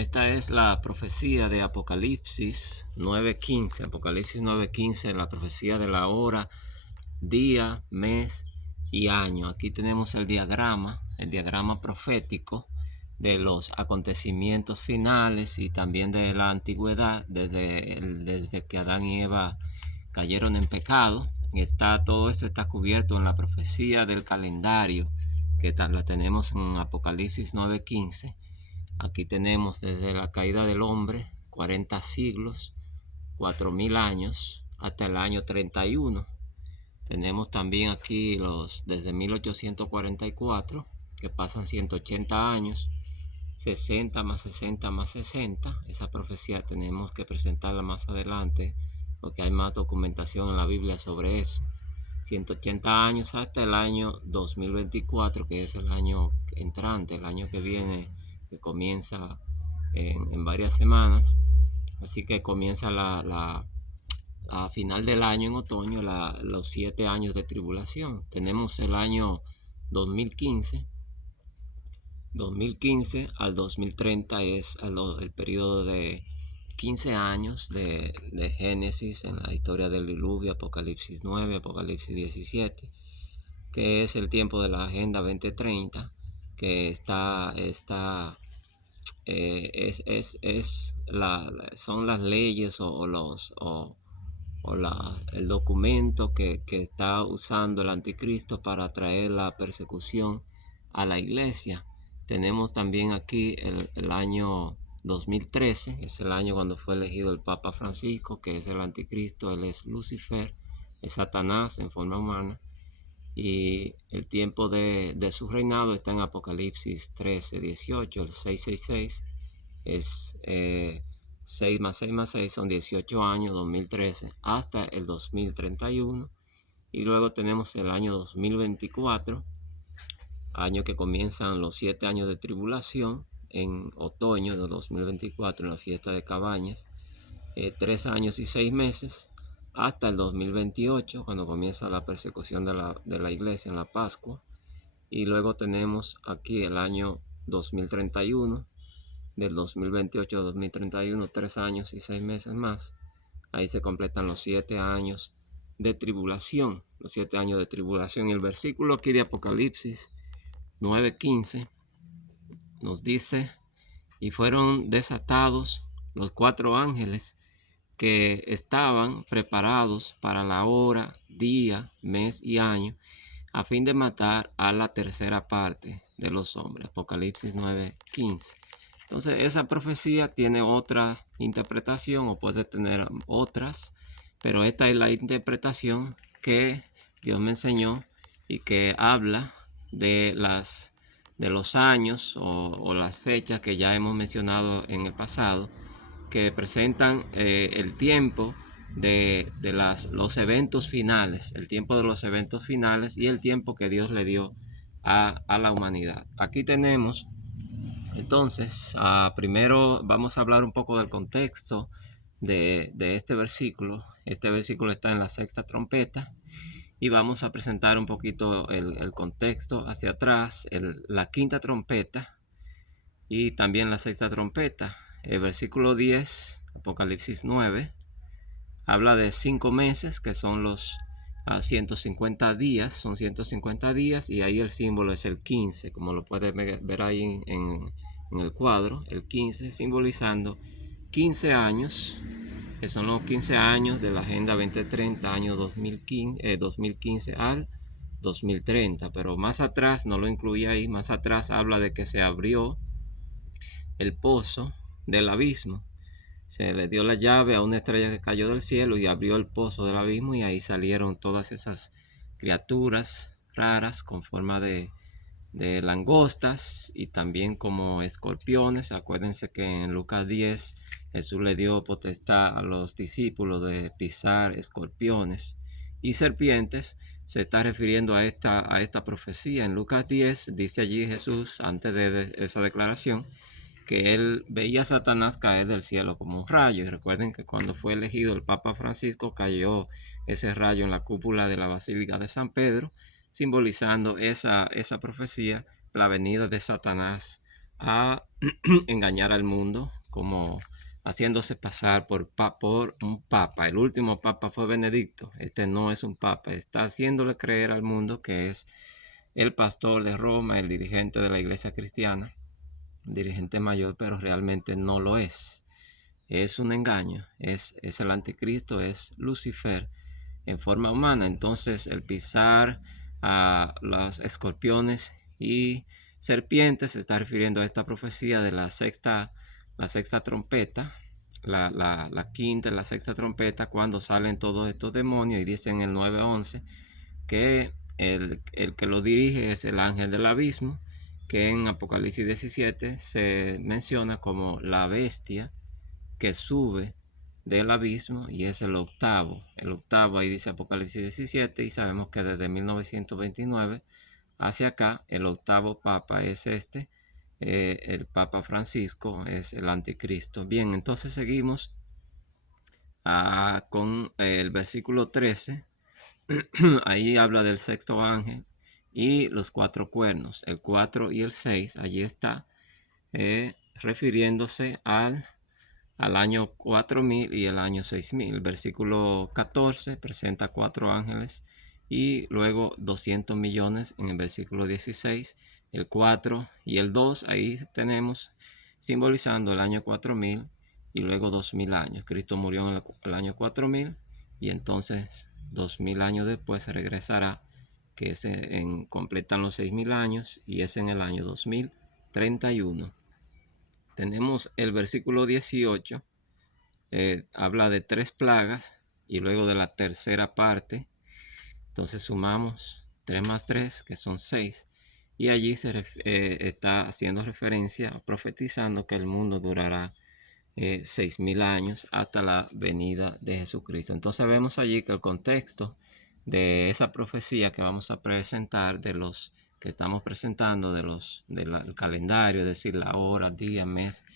Esta es la profecía de Apocalipsis 9:15. Apocalipsis 9:15, la profecía de la hora, día, mes y año. Aquí tenemos el diagrama profético de los acontecimientos finales y también de la antigüedad, desde que Adán y Eva cayeron en pecado. Todo esto está cubierto en la profecía del calendario, que la tenemos en Apocalipsis 9:15. Aquí tenemos desde la caída del hombre, 40 siglos, 4000 años, hasta el año 31. Tenemos también aquí desde 1844, que pasan 180 años, 60 más 60 más 60. Esa profecía tenemos que presentarla más adelante, porque hay más documentación en la Biblia sobre eso. 180 años hasta el año 2024, que es el año entrante, el año que viene, que comienza en varias semanas. Así que comienza a final del año, en otoño, los 7 años de tribulación. Tenemos el año 2015. 2015 al 2030 es el periodo de 15 años de Génesis en la historia del diluvio, Apocalipsis 9, Apocalipsis 17, que es el tiempo de la Agenda 2030, que son las leyes el documento que está usando el anticristo para traer la persecución a la iglesia. Tenemos también aquí el año 2013, es el año cuando fue elegido el Papa Francisco, que es el anticristo. Él es Lucifer, es Satanás en forma humana, y el tiempo de su reinado está en Apocalipsis 13:18. El 666 es 6 más 6 más 6 son 18 años, 2013 hasta el 2031. Y luego tenemos el año 2024, año que comienzan los 7 años de tribulación en otoño de 2024, en la fiesta de Cabañas, 3 años y 6 meses hasta el 2028, cuando comienza la persecución de la iglesia en la Pascua. Y luego tenemos aquí el año 2031, del 2028 a 2031, 3 años y 6 meses más. Ahí se completan los 7 años de tribulación, los 7 años de tribulación. Y el versículo aquí de Apocalipsis 9:15 nos dice: y fueron desatados los 4 ángeles que estaban preparados para la hora, día, mes y año, a fin de matar a la tercera parte de los hombres. Apocalipsis 9:15. Entonces, esa profecía tiene otra interpretación, o puede tener otras, pero esta es la interpretación que Dios me enseñó, y que habla de los años o las fechas que ya hemos mencionado en el pasado, que presentan el tiempo de los eventos finales, el tiempo de los eventos finales y el tiempo que Dios le dio a la humanidad. Aquí tenemos entonces, primero vamos a hablar un poco del contexto de este versículo. Este versículo está en la sexta trompeta, y vamos a presentar un poquito el contexto hacia atrás, la quinta trompeta y también la sexta trompeta. El versículo 10, Apocalipsis 9, habla de 5 meses, que son los 150 días, son 150 días, y ahí el símbolo es el 15, como lo puedes ver ahí en el cuadro, el 15 simbolizando 15 años, que son los 15 años de la Agenda 2030, año 2015 al 2030, pero más atrás, no lo incluye ahí, más atrás habla de que se abrió el pozo del abismo. Se le dio la llave a una estrella que cayó del cielo y abrió el pozo del abismo, y ahí salieron todas esas criaturas raras con forma de langostas y también como escorpiones. Acuérdense que en Lucas 10 Jesús le dio potestad a los discípulos de pisar escorpiones y serpientes. Se está refiriendo a esta profecía. En Lucas 10 dice allí Jesús, antes de esa declaración, que él veía a Satanás caer del cielo como un rayo. Y recuerden que cuando fue elegido el Papa Francisco, cayó ese rayo en la cúpula de la Basílica de San Pedro, simbolizando esa profecía, la venida de Satanás a engañar al mundo, como haciéndose pasar por un papa. El último papa fue Benedicto. Este no es un papa. Está haciéndole creer al mundo que es el pastor de Roma, el dirigente de la iglesia cristiana, dirigente mayor, pero realmente no lo es. Es un engaño. Es el anticristo, es Lucifer en forma humana. Entonces el pisar a los escorpiones y serpientes se está refiriendo a esta profecía de la sexta trompeta, la quinta y la sexta trompeta, cuando salen todos estos demonios, y dicen en el 9:11 que el que lo dirige es el ángel del abismo, que en Apocalipsis 17 se menciona como la bestia que sube del abismo, y es el octavo. El octavo, ahí dice Apocalipsis 17, y sabemos que desde 1929 hacia acá, el octavo papa es el Papa Francisco, es el anticristo. Bien, entonces seguimos con el versículo 13. Ahí habla del sexto ángel y los 4 cuernos, el 4 y el 6. Allí está refiriéndose al año 4000 y el año 6000. El versículo 14 presenta 4 ángeles y luego 200 millones en el versículo 16. El 4 y el 2, ahí tenemos simbolizando el año 4000 y luego 2000 años. Cristo murió en el año 4000 y entonces 2000 años después se regresará, que completan los 6000 años, y es en el año 2031. Tenemos el versículo 18, habla de 3 plagas y luego de la tercera parte. Entonces sumamos 3 más 3, que son 6. Y allí se está haciendo referencia, profetizando que el mundo durará 6000 años hasta la venida de Jesucristo. Entonces vemos allí que el contexto de esa profecía que vamos a presentar, de los que estamos presentando, del calendario, es decir, la hora, día, mes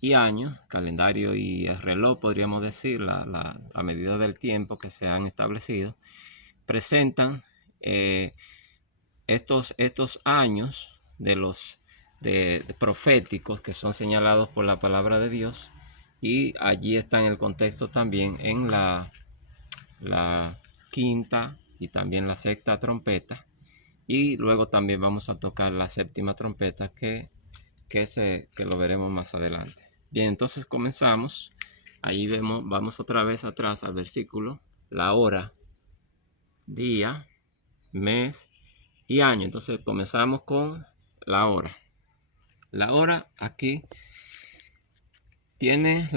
y año, calendario y el reloj, podríamos decir, a medida del tiempo que se han establecido, presentan estos años de proféticos que son señalados por la palabra de Dios, y allí está en el contexto también en la quinta y también la sexta trompeta, y luego también vamos a tocar la séptima trompeta que lo veremos más adelante. Bien, entonces comenzamos. Ahí vamos otra vez atrás al versículo, la hora, día, mes y año. Entonces comenzamos con la hora. La hora aquí tiene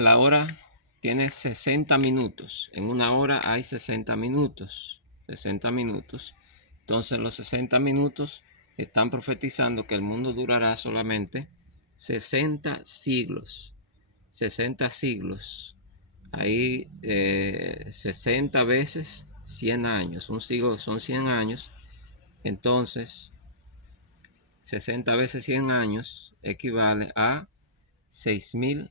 60 minutos. En una hora hay 60 minutos. 60 minutos. Entonces los 60 minutos están profetizando que el mundo durará solamente 60 siglos. 60 siglos. Ahí 60 veces 100 años. Un siglo son 100 años. Entonces 60 veces 100 años equivale a 6000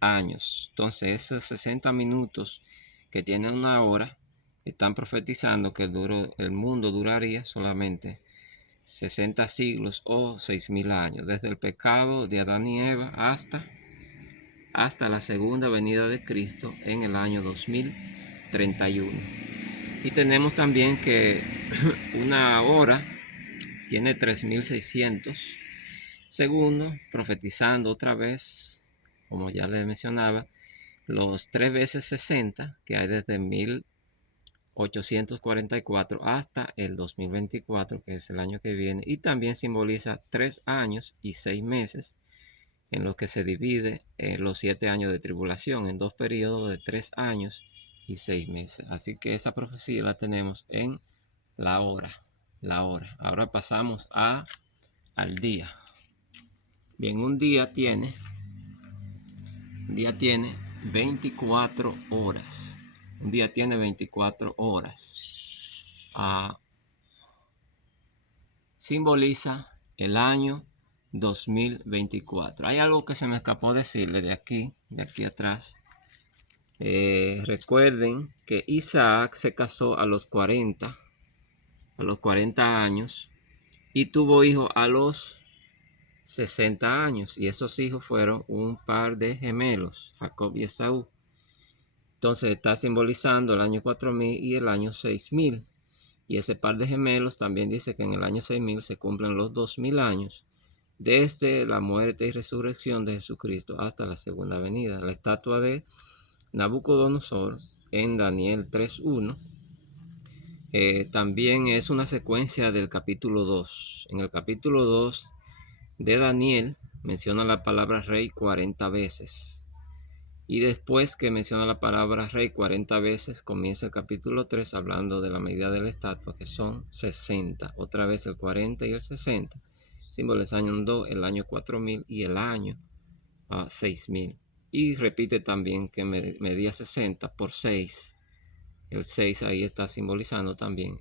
años. Entonces esos 60 minutos que tienen una hora están profetizando que el mundo duraría solamente 60 siglos o 6000 años, desde el pecado de Adán y Eva hasta la segunda venida de Cristo en el año 2031. Y tenemos también que una hora tiene 3600 segundos, profetizando otra vez, como ya les mencionaba, los 3 veces 60 que hay desde 1844 hasta el 2024, que es el año que viene, y también simboliza 3 años y 6 meses, en los que se divide los 7 años de tribulación en 2 periodos de 3 años y 6 meses. Así que esa profecía la tenemos en la hora. Ahora pasamos al día. Bien, un día tiene 24 horas. Un día tiene 24 horas. Simboliza el año 2024. Hay algo que se me escapó decirle de aquí atrás. Recuerden que Isaac se casó a los 40 años y tuvo hijos a los 60 años. Y esos hijos fueron un par de gemelos, Jacob y Esaú. Entonces está simbolizando el año 4000 y el año 6000. Y ese par de gemelos también dice que en el año 6000 se cumplen los 2000 años desde la muerte y resurrección de Jesucristo hasta la segunda venida. La estatua de Nabucodonosor en Daniel 3.1 también es una secuencia del capítulo 2. En el capítulo 2 de Daniel menciona la palabra rey 40 veces. Y después que menciona la palabra rey 40 veces, comienza el capítulo 3 hablando de la medida de la estatua, que son 60. Otra vez el 40 y el 60, simbolizando el año 4000 y el año 6000. Y repite también que medía 60 por 6. El 6 ahí está simbolizando también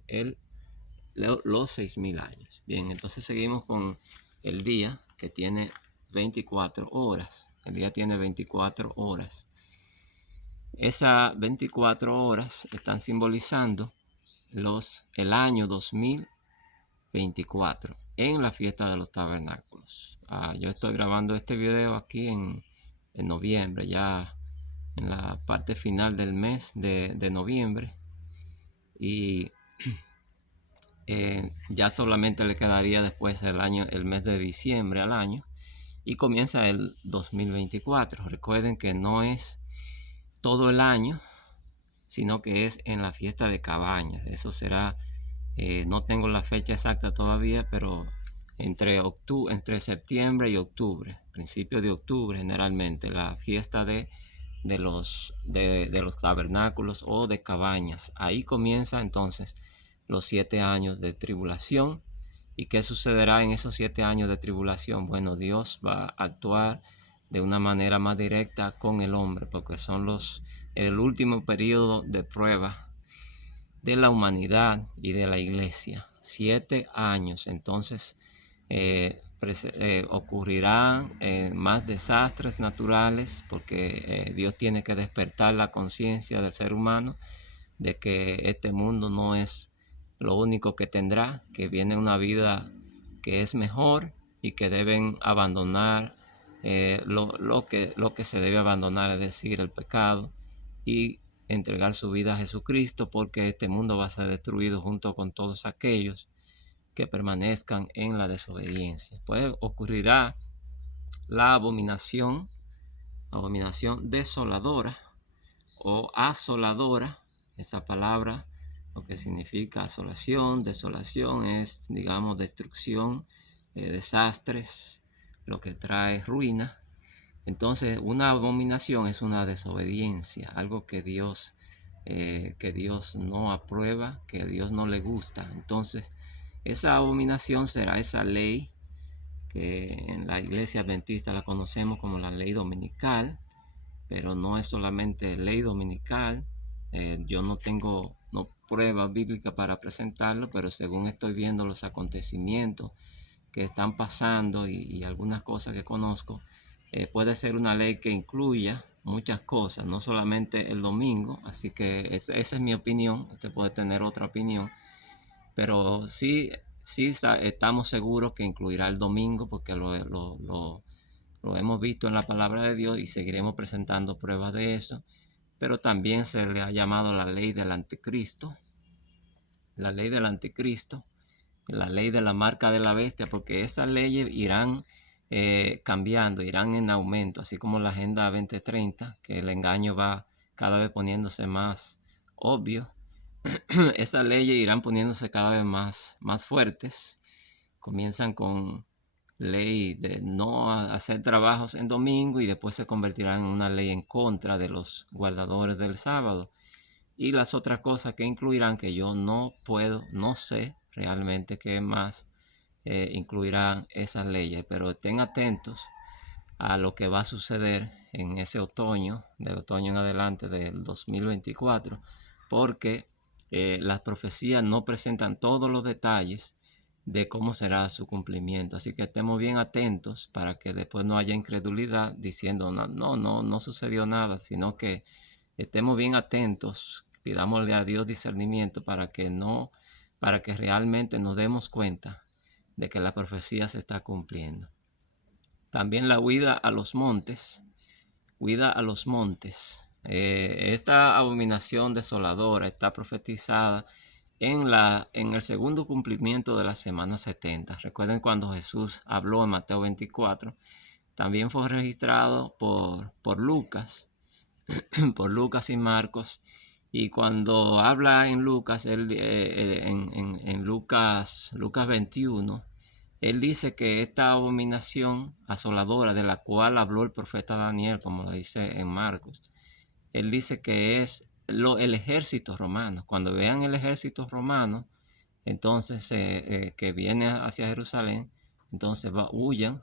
los 6000 años. Bien, entonces seguimos con el día, que tiene 24 horas. El día tiene 24 horas. Esas 24 horas están simbolizando el año 2024 en la fiesta de los tabernáculos. Yo estoy grabando este video aquí en noviembre, ya en la parte final del mes de noviembre. Y ya solamente le quedaría después el mes de diciembre al año, y comienza el 2024. Recuerden que no es todo el año, sino que es en la fiesta de cabañas. Eso será, no tengo la fecha exacta todavía, pero entre septiembre y octubre, principio de octubre generalmente, la fiesta de los tabernáculos o de cabañas. Ahí comienza entonces los 7 años de tribulación. ¿Y qué sucederá en esos 7 años de tribulación? Bueno, Dios va a actuar de una manera más directa con el hombre, porque son el último periodo de prueba de la humanidad y de la iglesia. 7 años. Entonces ocurrirán más desastres naturales, porque Dios tiene que despertar la conciencia del ser humano de que este mundo no es lo único que tendrá, que viene una vida que es mejor y que deben abandonar lo que se debe abandonar, es decir, el pecado, y entregar su vida a Jesucristo, porque este mundo va a ser destruido junto con todos aquellos que permanezcan en la desobediencia. Pues ocurrirá la abominación desoladora o asoladora. Esa palabra, lo que significa desolación es, digamos, destrucción, desastres, lo que trae ruina. Entonces, una abominación es una desobediencia, algo que Dios no aprueba, que a Dios no le gusta. Entonces, esa abominación será esa ley que en la iglesia adventista la conocemos como la ley dominical, pero no es solamente ley dominical. Yo no tengo prueba bíblica para presentarlo, pero según estoy viendo los acontecimientos que están pasando y algunas cosas que conozco, puede ser una ley que incluya muchas cosas, no solamente el domingo. Así que esa es mi opinión. Usted puede tener otra opinión, pero sí estamos seguros que incluirá el domingo, porque lo hemos visto en la palabra de Dios y seguiremos presentando pruebas de eso. Pero también se le ha llamado la ley del anticristo, la ley del anticristo, la ley de la marca de la bestia, porque esas leyes irán cambiando, irán en aumento, así como la Agenda 2030, que el engaño va cada vez poniéndose más obvio. Esas leyes irán poniéndose cada vez más fuertes. Comienzan con ley de no hacer trabajos en domingo, y después se convertirán en una ley en contra de los guardadores del sábado, y las otras cosas que incluirán, que yo no sé realmente qué más incluirán esas leyes. Pero estén atentos a lo que va a suceder en ese otoño, de otoño en adelante del 2024, porque las profecías no presentan todos los detalles de cómo será su cumplimiento. Así que estemos bien atentos para que después no haya incredulidad diciendo no sucedió nada, sino que estemos bien atentos, pidámosle a Dios discernimiento para que realmente nos demos cuenta de que la profecía se está cumpliendo. También la huida a los montes. Huida a los montes. Esta abominación desoladora está profetizada en el segundo cumplimiento de la semana 70. Recuerden cuando Jesús habló en Mateo 24. También fue registrado por Lucas, por Lucas y Marcos. Y cuando habla en Lucas, en Lucas 21, él dice que esta abominación asoladora de la cual habló el profeta Daniel, como lo dice en Marcos, él dice que es el ejército romano. Cuando vean el ejército romano, entonces que viene hacia Jerusalén, entonces huyan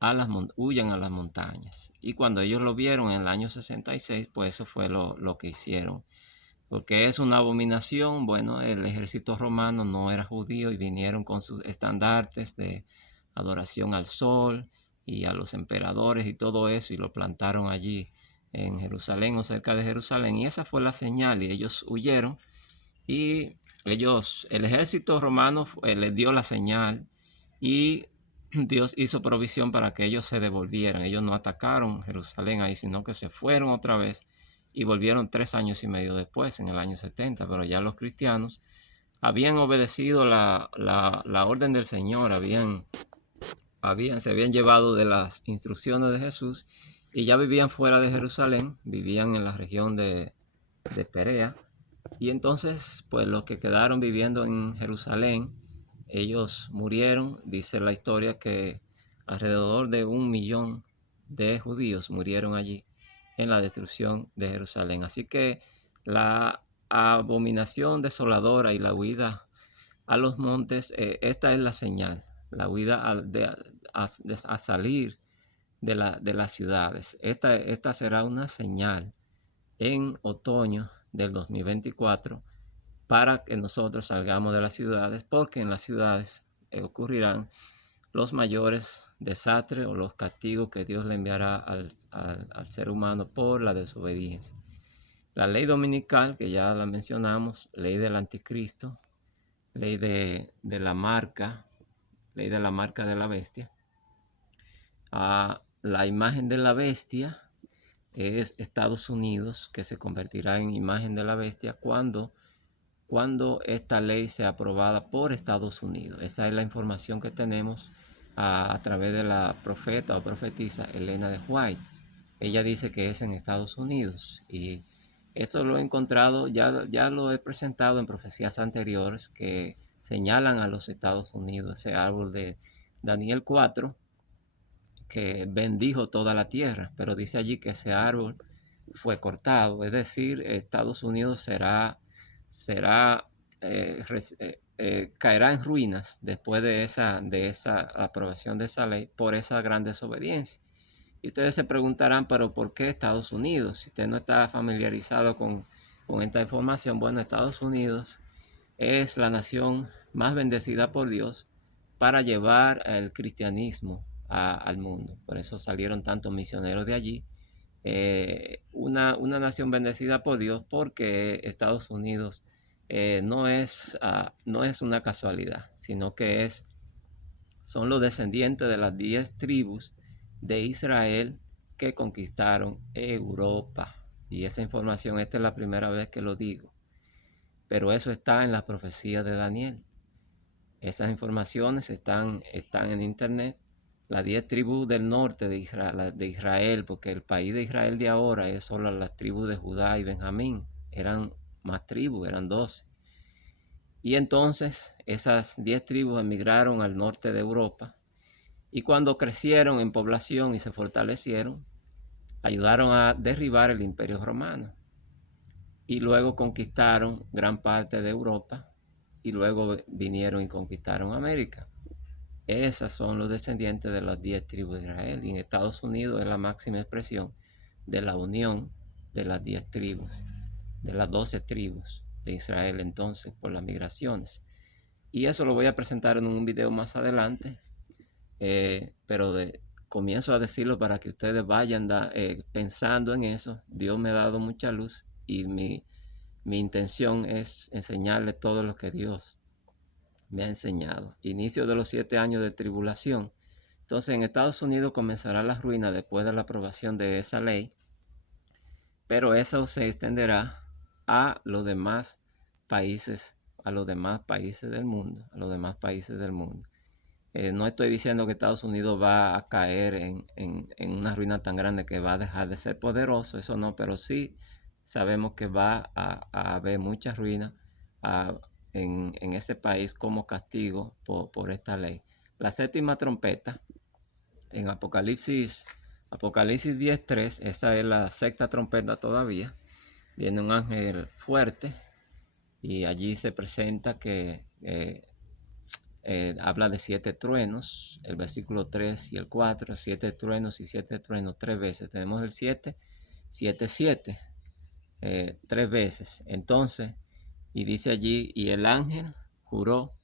a las montañas. Y cuando ellos lo vieron en el año 66, pues eso fue lo que hicieron. Porque es una abominación. Bueno, el ejército romano no era judío y vinieron con sus estandartes de adoración al sol y a los emperadores y todo eso, y lo plantaron allí en Jerusalén o cerca de Jerusalén. Y esa fue la señal, y ellos huyeron. Y el ejército romano les dio la señal, y Dios hizo provisión para que ellos se devolvieran. Ellos no atacaron Jerusalén ahí, sino que se fueron otra vez y volvieron 3 años y medio después, en el año 70. Pero ya los cristianos habían obedecido la orden del Señor, se habían llevado de las instrucciones de Jesús, y ya vivían fuera de Jerusalén, vivían en la región de Perea. Y entonces, pues los que quedaron viviendo en Jerusalén, ellos murieron. Dice la historia que alrededor de 1 millón de judíos murieron allí en la destrucción de Jerusalén. Así que la abominación desoladora y la huida a los montes, esta es la señal, la huida a salir de las ciudades. Esta será una señal en otoño del 2024 para que nosotros salgamos de las ciudades, porque en las ciudades ocurrirán los mayores desastres o los castigos que Dios le enviará al ser humano por la desobediencia. La ley dominical, que ya la mencionamos, ley del anticristo, ley de la marca de la bestia. La imagen de la bestia es Estados Unidos, que se convertirá en imagen de la bestia cuando esta ley sea aprobada por Estados Unidos. Esa es la información que tenemos a través de la profeta o profetisa Elena de White. Ella dice que es en Estados Unidos, y eso lo he encontrado, ya lo he presentado en profecías anteriores que señalan a los Estados Unidos, ese árbol de Daniel 4 que bendijo toda la tierra, pero dice allí que ese árbol fue cortado, es decir, Estados Unidos caerá en ruinas después de esa aprobación de esa ley por esa gran desobediencia. Y ustedes se preguntarán, pero ¿por qué Estados Unidos? Si usted no está familiarizado con esta información, bueno, Estados Unidos es la nación más bendecida por Dios para llevar el cristianismo al mundo. Por eso salieron tantos misioneros de allí. Una nación bendecida por Dios, porque Estados Unidos no es una casualidad, sino que son los descendientes de las 10 tribus de Israel que conquistaron Europa. Y esa información, esta es la primera vez que lo digo, pero eso está en la profecía de Daniel. Esas informaciones están en internet. Las 10 tribus del norte de Israel, porque el país de Israel de ahora es solo las tribus de Judá y Benjamín. Eran más tribus, eran 12. Y entonces esas 10 tribus emigraron al norte de Europa, y cuando crecieron en población y se fortalecieron, ayudaron a derribar el Imperio Romano, y luego conquistaron gran parte de Europa, y luego vinieron y conquistaron América. Esas son los descendientes de las 10 tribus de Israel. Y en Estados Unidos es la máxima expresión de la unión de las 10 tribus, de las 12 tribus de Israel entonces, por las migraciones. Y eso lo voy a presentar en un video más adelante, pero comienzo a decirlo para que ustedes vayan pensando en eso. Dios me ha dado mucha luz, y mi intención es enseñarles todo lo que Dios me ha enseñado. Inicio de los 7 años de tribulación. Entonces en Estados Unidos comenzará la ruina después de la aprobación de esa ley, pero eso se extenderá a los demás países, del mundo, no estoy diciendo que Estados Unidos va a caer en una ruina tan grande que va a dejar de ser poderoso, eso no, pero sí sabemos que va a haber mucha ruina en ese país como castigo por esta ley. La séptima trompeta, en Apocalipsis 10:3, esa es la sexta trompeta todavía. Viene un ángel fuerte y allí se presenta que habla de 7 truenos, el versículo 3 y el 4, 7 truenos y 7 truenos 3 veces. Tenemos el 7, 7, 7, 3 veces. Entonces, y dice allí, y el ángel juró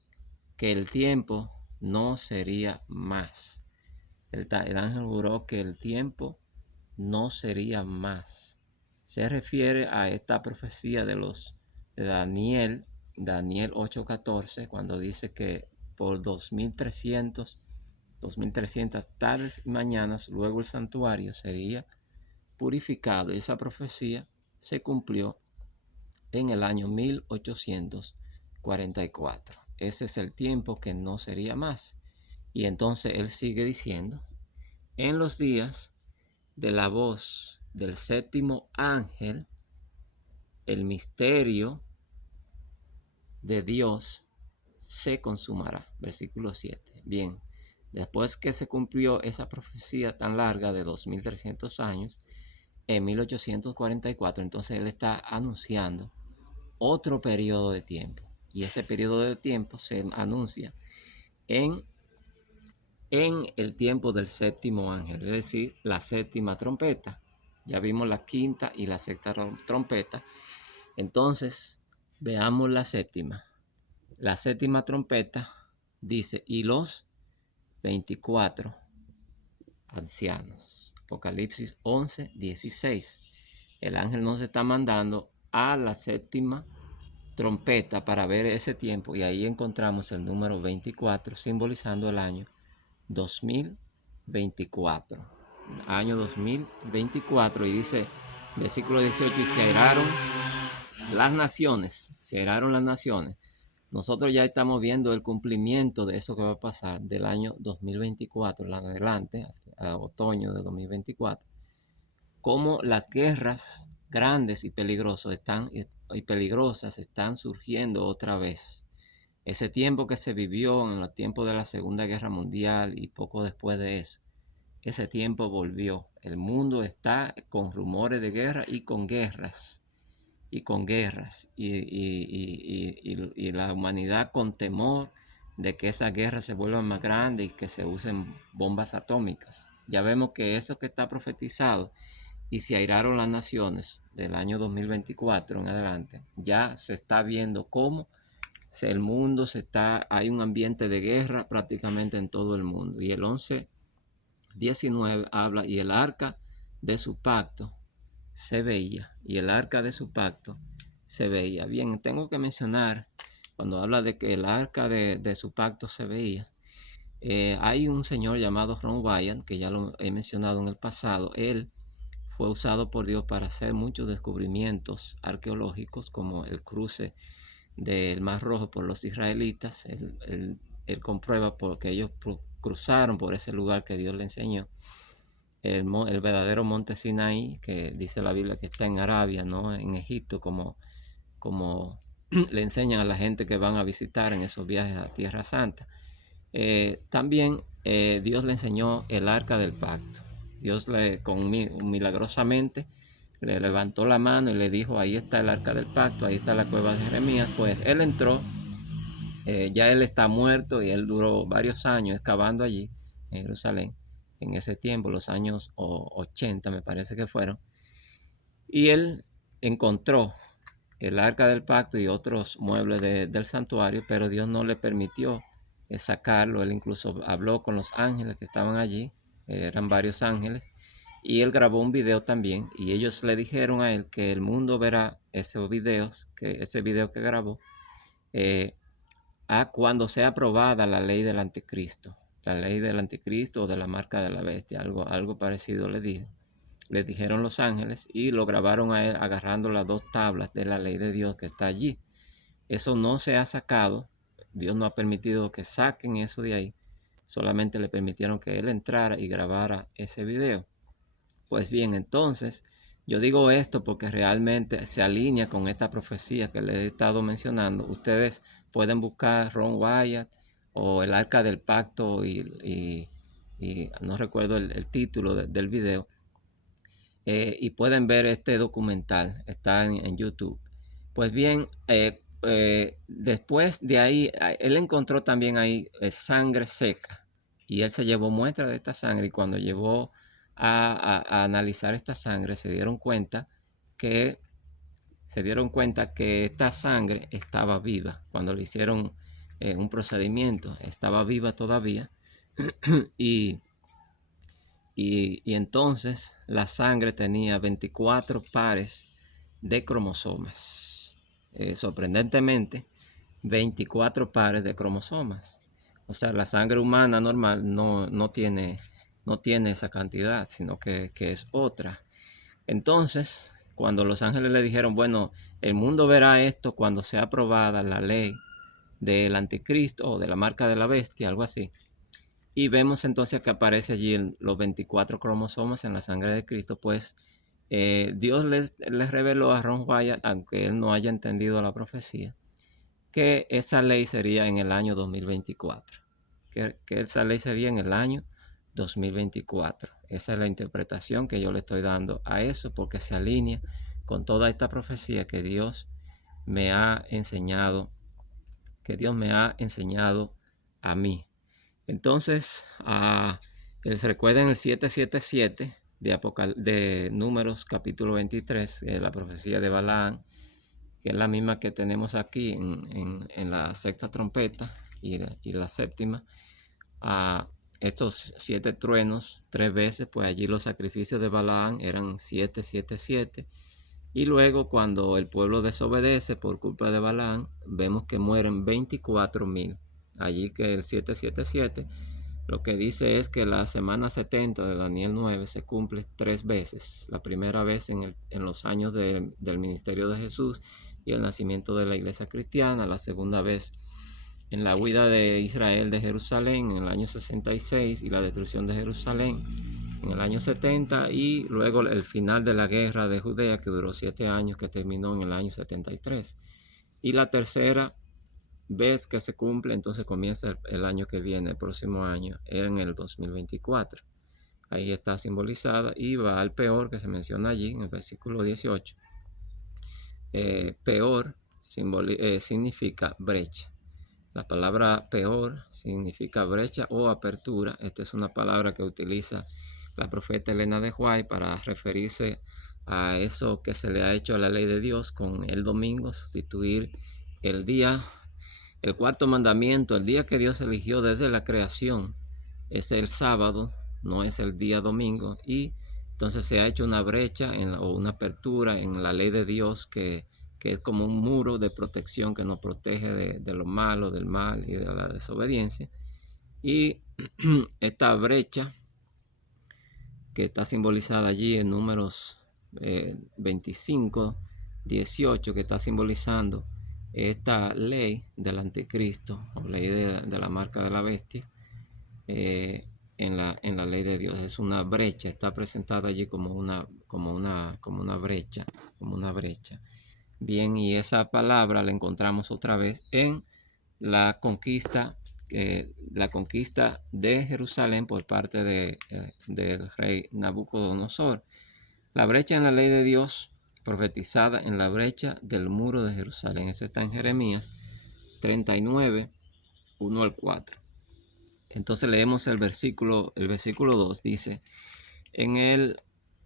que el tiempo no sería más. El ángel juró que el tiempo no sería más. Se refiere a esta profecía de Daniel 8:14, cuando dice que por 2300 tardes y mañanas luego el santuario sería purificado. Y esa profecía se cumplió en el año 1844. Ese es el tiempo que no sería más. Y entonces él sigue diciendo, en los días de la voz del séptimo ángel, el misterio de Dios se consumará. Versículo 7. Bien, después que se cumplió esa profecía tan larga de 2300 años, en 1844, entonces él está anunciando otro periodo de tiempo. Y ese periodo de tiempo se anuncia en el tiempo del séptimo ángel, es decir, la séptima trompeta. Ya vimos la quinta y la sexta trompeta. Entonces, veamos la séptima. La séptima trompeta dice, y los 24 ancianos. Apocalipsis 11:16. El ángel nos está mandando a la séptima trompeta para ver ese tiempo, y ahí encontramos el número 24 simbolizando el año 2024. Año 2024, y dice, versículo 18, y se airaron las naciones. Nosotros ya estamos viendo el cumplimiento de eso que va a pasar del año 2024 en adelante, a otoño de 2024. Cómo las guerras grandes y peligrosas están surgiendo otra vez. Ese tiempo que se vivió en el tiempo de la Segunda Guerra Mundial y poco después de eso, ese tiempo volvió. El mundo está con rumores de guerra y con guerras. Y la humanidad con temor de que esa guerra se vuelva más grande y que se usen bombas atómicas. Ya vemos que eso que está profetizado y se airaron las naciones del año 2024 en adelante, ya se está viendo cómo el mundo hay un ambiente de guerra prácticamente en todo el mundo. Y el 11:19 habla, y el arca de su pacto se veía. Bien, tengo que mencionar, cuando habla de que el arca de su pacto se veía, hay un señor llamado Ron Wyatt, que ya lo he mencionado en el pasado. Él fue usado por Dios para hacer muchos descubrimientos arqueológicos, como el cruce del Mar Rojo por los israelitas. Él comprueba porque ellos cruzaron por ese lugar que Dios le enseñó. El verdadero monte Sinaí, que dice la Biblia que está en Arabia, no en Egipto, como le enseñan a la gente que van a visitar en esos viajes a Tierra Santa. También Dios le enseñó el arca del pacto. Dios milagrosamente le levantó la mano y le dijo, ahí está el arca del pacto, ahí está la cueva de Jeremías. Pues él entró, ya él está muerto, y él duró varios años excavando allí en Jerusalén, en ese tiempo, los años 80 me parece que fueron, y él encontró el arca del pacto y otros muebles del santuario, pero Dios no le permitió sacarlo. Él incluso habló con los ángeles que estaban allí, eran varios ángeles, y él grabó un video también, y ellos le dijeron a él que el mundo verá ese video que grabó cuando sea aprobada la ley del anticristo. la ley del anticristo o de la marca de la bestia, algo parecido le dijeron los ángeles, y lo grabaron a él agarrando las 2 tablas de la ley de Dios que está allí. Eso no se ha sacado, Dios no ha permitido que saquen eso de ahí, solamente le permitieron que él entrara y grabara ese video. Pues bien, entonces yo digo esto porque realmente se alinea con esta profecía que les he estado mencionando. Ustedes pueden buscar Ron Wyatt o el Arca del Pacto y no recuerdo el título del video, y pueden ver este documental, está en YouTube. Pues bien, después de ahí, él encontró también ahí sangre seca, y él se llevó muestra de esta sangre, y cuando llevó a analizar esta sangre se dieron cuenta que esta sangre estaba viva. Cuando le hicieron un procedimiento, estaba viva todavía. y entonces la sangre tenía 24 pares de cromosomas. Sorprendentemente, 24 pares de cromosomas. O sea, la sangre humana normal no tiene esa cantidad, sino que es otra. Entonces, cuando los ángeles le dijeron, bueno, el mundo verá esto cuando sea aprobada la ley del anticristo o de la marca de la bestia, algo así. Y vemos entonces que aparece allí los 24 cromosomas en la sangre de Cristo. Pues Dios les reveló a Ron Wyatt, aunque él no haya entendido la profecía, que esa ley sería en el año 2024. Que esa ley sería en el año 2024. Esa es la interpretación que yo le estoy dando a eso, porque se alinea con toda esta profecía que Dios me ha enseñado, a mí. Entonces, recuerden el 777 de Números capítulo 23, la profecía de Balaam, que es la misma que tenemos aquí en la sexta trompeta y la séptima. Estos 7 truenos 3 veces, pues allí los sacrificios de Balaam eran 777. Y luego, cuando el pueblo desobedece por culpa de Balaam, vemos que mueren 24,000. Allí que el 777 lo que dice es que la semana 70 de Daniel 9 se cumple 3 veces. La primera vez en los años del ministerio de Jesús y el nacimiento de la iglesia cristiana. La segunda vez en la huida de Israel de Jerusalén en el año 66 y la destrucción de Jerusalén en el año 70, y luego el final de la guerra de Judea, que duró 7 años, que terminó en el año 73. Y la tercera vez que se cumple, entonces comienza el año que viene, el próximo año, en el 2024. Ahí está simbolizada, y va al peor que se menciona allí en el versículo 18. Peor significa brecha. La palabra peor significa brecha o apertura. Esta es una palabra que utiliza la profeta Elena de White para referirse a eso que se le ha hecho a la ley de Dios con el domingo, sustituir el día, el cuarto mandamiento, el día que Dios eligió desde la creación, es el sábado, no es el día domingo, y entonces se ha hecho una brecha o una apertura en la ley de Dios que es como un muro de protección que nos protege de lo malo, del mal y de la desobediencia. Y esta brecha que está simbolizada allí en Números 25, 18, que está simbolizando esta ley del anticristo o ley de la marca de la bestia, en la ley de Dios. Es una brecha, está presentada allí como una brecha. Bien, y esa palabra la encontramos otra vez en la conquista de Jerusalén por parte del rey Nabucodonosor. La brecha en la ley de Dios profetizada en la brecha del muro de Jerusalén. Eso está en Jeremías 39, 1 al 4. Entonces leemos el versículo 2. Dice: en el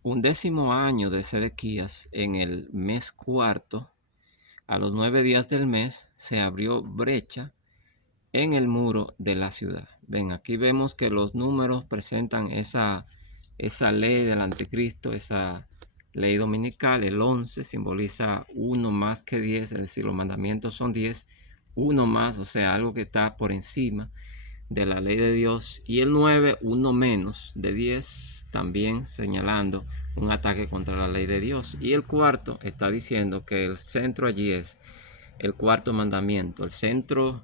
11º año de Sedequías, en el mes cuarto, a los 9 días del mes, se abrió brecha en el muro de la ciudad. Ven, aquí vemos que los números presentan esa ley del anticristo, esa ley dominical. El 11 simboliza 1 más que 10, es decir, los mandamientos son 10, 1 más, o sea, algo que está por encima de la ley de Dios, y el 9, uno menos de 10, también señalando un ataque contra la ley de Dios. Y el cuarto está diciendo que el centro allí es el cuarto mandamiento. El centro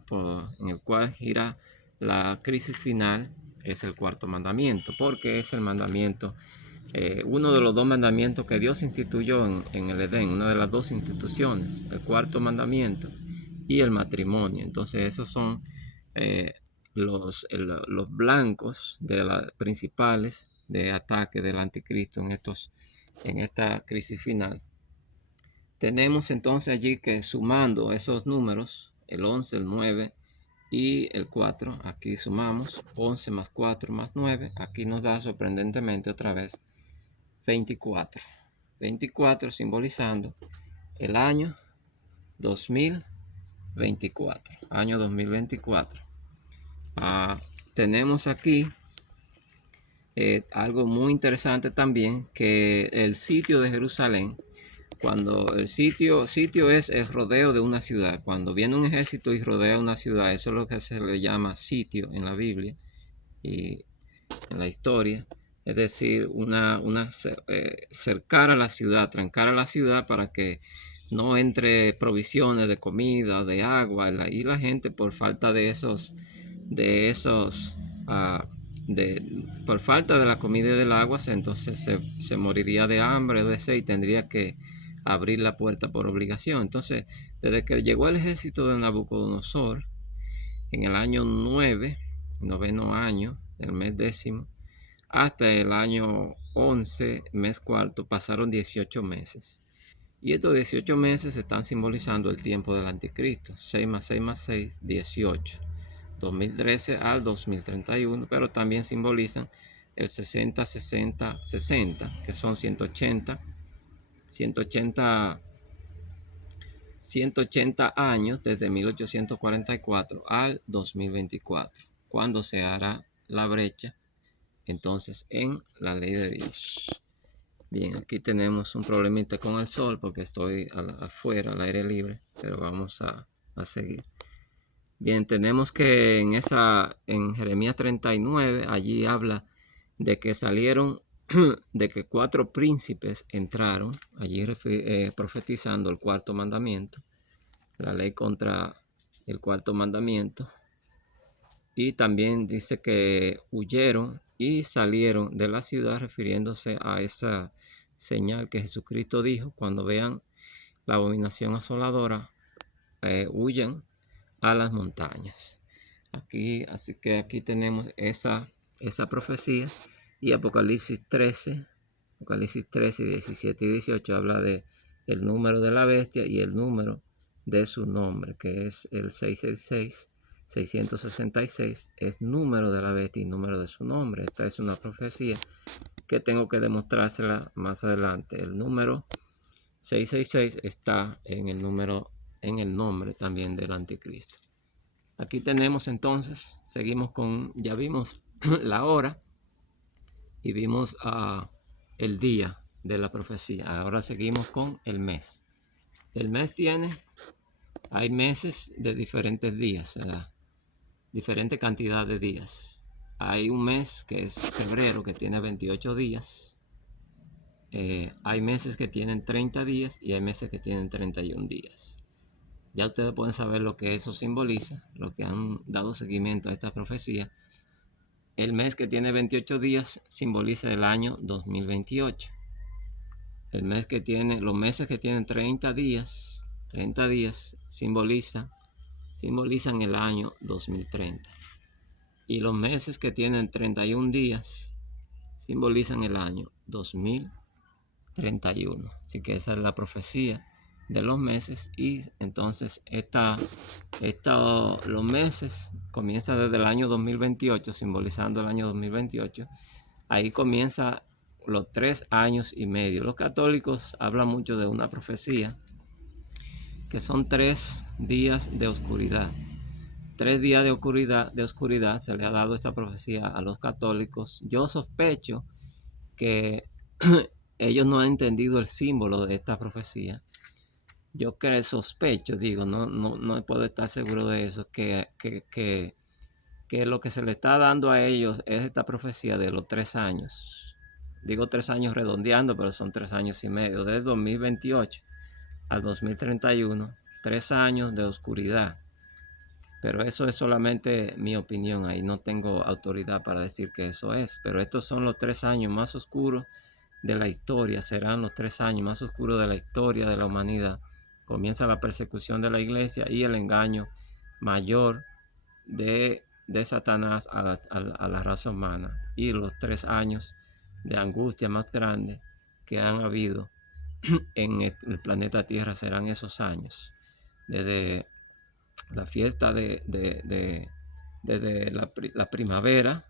en el cual gira la crisis final es el cuarto mandamiento, porque es el mandamiento, uno de los dos mandamientos que Dios instituyó en el Edén, una de las dos instituciones, el cuarto mandamiento y el matrimonio. Entonces esos son los blancos principales de ataque del anticristo en esta crisis final. Tenemos entonces allí que, sumando esos números, el 11, el 9 y el 4, aquí sumamos 11 más 4 más 9, aquí nos da sorprendentemente otra vez 24. 24 simbolizando el año 2024. Año 2024. Tenemos aquí algo muy interesante también, que el sitio de Jerusalén, cuando el sitio es el rodeo de una ciudad, cuando viene un ejército y rodea una ciudad, eso es lo que se le llama sitio en la Biblia y en la historia. Es decir, cercar a la ciudad, trancar a la ciudad para que no entre provisiones de comida, de agua, y la gente, por falta por falta de la comida y del agua, entonces se moriría de hambre, de sed, y tendría que abrir la puerta por obligación. Entonces, desde que llegó el ejército de Nabucodonosor en el año 9, noveno año, el mes 10, hasta el año 11, mes cuarto, pasaron 18 meses. Y estos 18 meses están simbolizando el tiempo del anticristo. 6 más 6 más 6, 18. 2013 al 2031, pero también simbolizan el 60, 60, 60, que son 180 años desde 1844 al 2024, cuando se hará la brecha entonces en la ley de Dios. Bien, aquí tenemos un problemita con el sol porque estoy afuera, al aire libre, pero vamos a seguir. Bien, tenemos que en Jeremías 39, allí habla de que salieron, de que 4 príncipes entraron, allí profetizando el cuarto mandamiento, la ley contra el cuarto mandamiento. Y también dice que huyeron y salieron de la ciudad, refiriéndose a esa señal que Jesucristo dijo: cuando vean la abominación asoladora, huyan a las montañas. Así que aquí tenemos esa profecía. Y Apocalipsis 13, 17 y 18 habla de el número de la bestia y el número de su nombre, que es el 666. 666 es número de la bestia y número de su nombre. Esta es una profecía que tengo que demostrársela más adelante. El número 666 está en el nombre también del anticristo. Aquí tenemos entonces, seguimos ya vimos la hora y vimos el día de la profecía. Ahora seguimos con el mes. El mes hay meses de diferentes días, ¿verdad? Diferente cantidad de días. Hay un mes que es febrero, que tiene 28 días. Hay meses que tienen 30 días y hay meses que tienen 31 días. Ya ustedes pueden saber lo que eso simboliza, lo que han dado seguimiento a esta profecía. El mes que tiene 28 días simboliza el año 2028. Los meses que tienen 30 días simbolizan el año 2030. Y los meses que tienen 31 días simbolizan el año 2031. Así que esa es la profecía de los meses. Y entonces los meses comienzan desde el año 2028, simbolizando el año 2028. Ahí comienza los 3 años y medio. Los católicos hablan mucho de una profecía que son 3 días de oscuridad. 3 días de oscuridad se le ha dado esta profecía a los católicos. Yo sospecho que ellos no han entendido el símbolo de esta profecía. Yo sospecho, no puedo estar seguro de eso, que que lo que se le está dando a ellos es esta profecía de los 3 años. Digo 3 años redondeando, pero son 3 años y medio, desde 2028 al 2031, 3 años de oscuridad. Pero eso es solamente mi opinión, ahí no tengo autoridad para decir que eso es. Pero estos son los 3 años más oscuros de la historia, serán los 3 años más oscuros de la historia de la humanidad. Comienza la persecución de la iglesia y el engaño mayor de Satanás a la raza humana, y los 3 años de angustia más grande que han habido en el planeta Tierra serán esos años, desde la fiesta desde la primavera,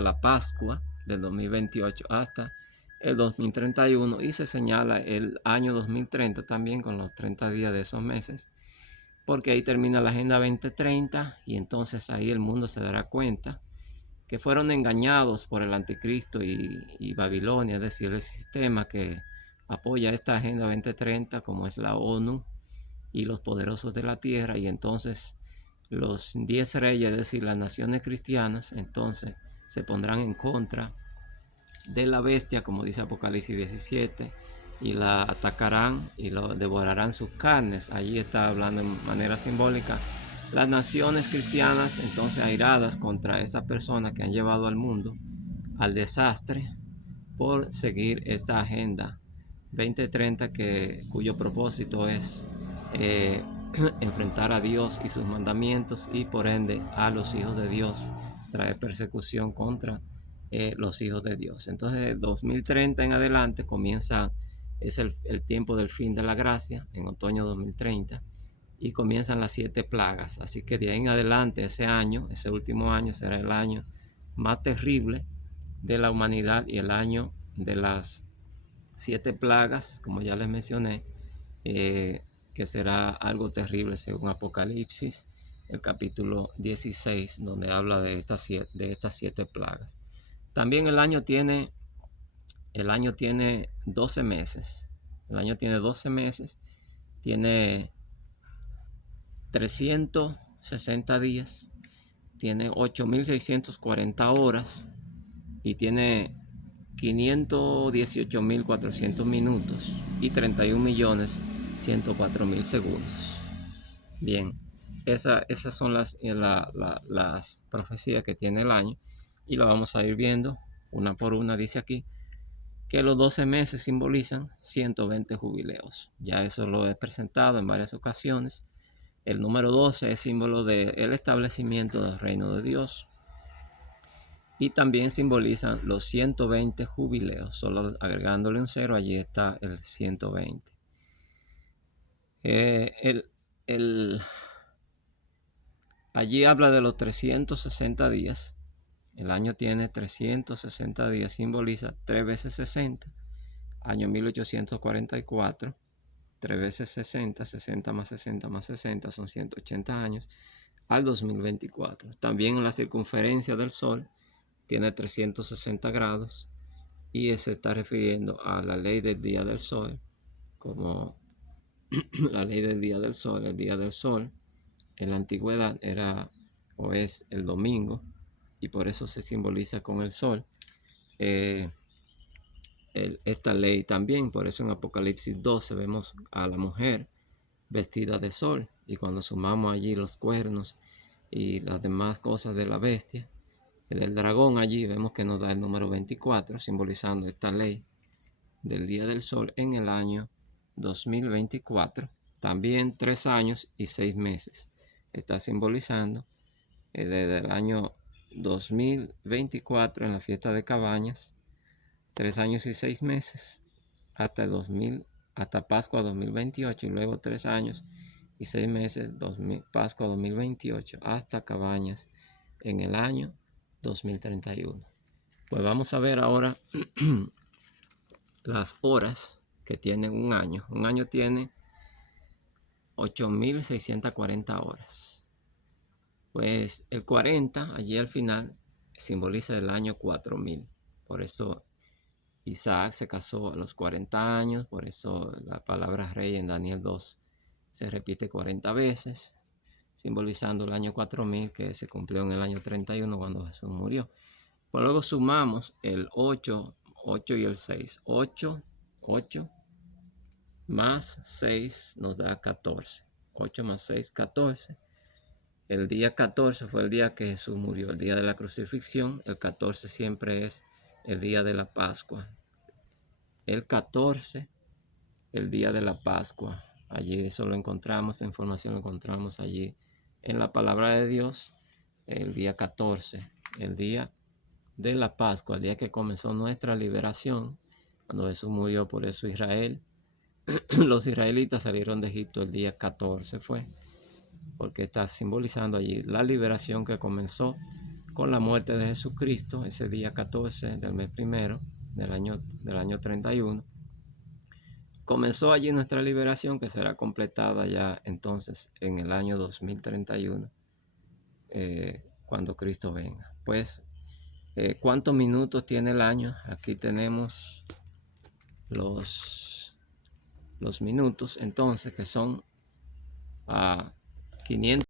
la Pascua del 2028 hasta el 2031, y se señala el año 2030 también con los 30 días de esos meses, porque ahí termina la Agenda 2030 y entonces ahí el mundo se dará cuenta que fueron engañados por el anticristo y Babilonia, es decir, el sistema que apoya esta Agenda 2030, como es la ONU y los poderosos de la tierra. Y entonces los 10 reyes, es decir, las naciones cristianas, entonces se pondrán en contra de la bestia, como dice Apocalipsis 17, y la atacarán y lo devorarán sus carnes. Allí está hablando en manera simbólica las naciones cristianas, entonces airadas contra esas personas que han llevado al mundo al desastre por seguir esta agenda 2030, cuyo propósito es enfrentar a Dios y sus mandamientos, y por ende a los hijos de Dios, traer persecución contra los hijos de Dios. Entonces 2030 en adelante comienza, es el tiempo del fin de la gracia, en otoño 2030, y comienzan las 7 plagas. Así que de ahí en adelante, ese último año será el año más terrible de la humanidad, y el año de las 7 plagas, como ya les mencioné, que será algo terrible según Apocalipsis, el capítulo 16, donde habla de estas 7 plagas. También el año tiene 12 meses. El año tiene 12 meses, tiene 360 días, tiene 8.640 horas y tiene 518.400 minutos y 31.104.000 segundos. Bien, esas son las profecías que tiene el año, y lo vamos a ir viendo una por una. Dice aquí que los 12 meses simbolizan 120 jubileos. Ya eso lo he presentado en varias ocasiones. El número 12 es símbolo del establecimiento del reino de Dios. Y también simbolizan los 120 jubileos. Solo agregándole un 0, allí está el 120. Allí habla de los 360 días. El año tiene 360 días, simboliza 3 veces 60. Año 1844. 3 veces 60, 60 más 60 más 60 son 180 años, al 2024. También la circunferencia del Sol tiene 360 grados, y se está refiriendo a la ley del día del Sol, como la ley del día del Sol. El día del Sol en la antigüedad era o es el domingo, y por eso se simboliza con el Sol. Esta ley también, por eso en Apocalipsis 12 vemos a la mujer vestida de sol, y cuando sumamos allí los cuernos y las demás cosas de la bestia, del dragón, allí vemos que nos da el número 24, simbolizando esta ley del día del sol en el año 2024. También 3 años y 6 meses está simbolizando desde el año 2024 en la fiesta de Cabañas, 3 años y 6 meses hasta Pascua 2028, y luego 3 años y 6 meses, Pascua 2028, hasta Cabañas en el año 2031. Pues vamos a ver ahora las horas que tienen un año. Un año tiene 8.640 horas. Pues el 40, allí al final, simboliza el año 4000. Por eso Isaac se casó a los 40 años, por eso la palabra rey en Daniel 2 se repite 40 veces. simbolizando el año 4000 que se cumplió en el año 31 cuando Jesús murió. Pues luego sumamos el 8 y el 6. 8 más 6 nos da 14. 8 más 6, 14. El día 14 fue el día que Jesús murió, el día de la crucifixión. El 14 siempre es el día de la Pascua. El 14, el día de la Pascua. Allí eso lo encontramos, esa información lo encontramos allí en la palabra de Dios. El día 14, el día de la Pascua, el día que comenzó nuestra liberación, cuando Jesús murió. Por eso Israel, los israelitas salieron de Egipto el día 14 fue, porque está simbolizando allí la liberación que comenzó con la muerte de Jesucristo, ese día 14 del mes primero del año 31. Comenzó allí nuestra liberación, que será completada ya entonces en el año 2031, cuando Cristo venga. Pues, ¿cuántos minutos tiene el año? Aquí tenemos los minutos, entonces, que son 500.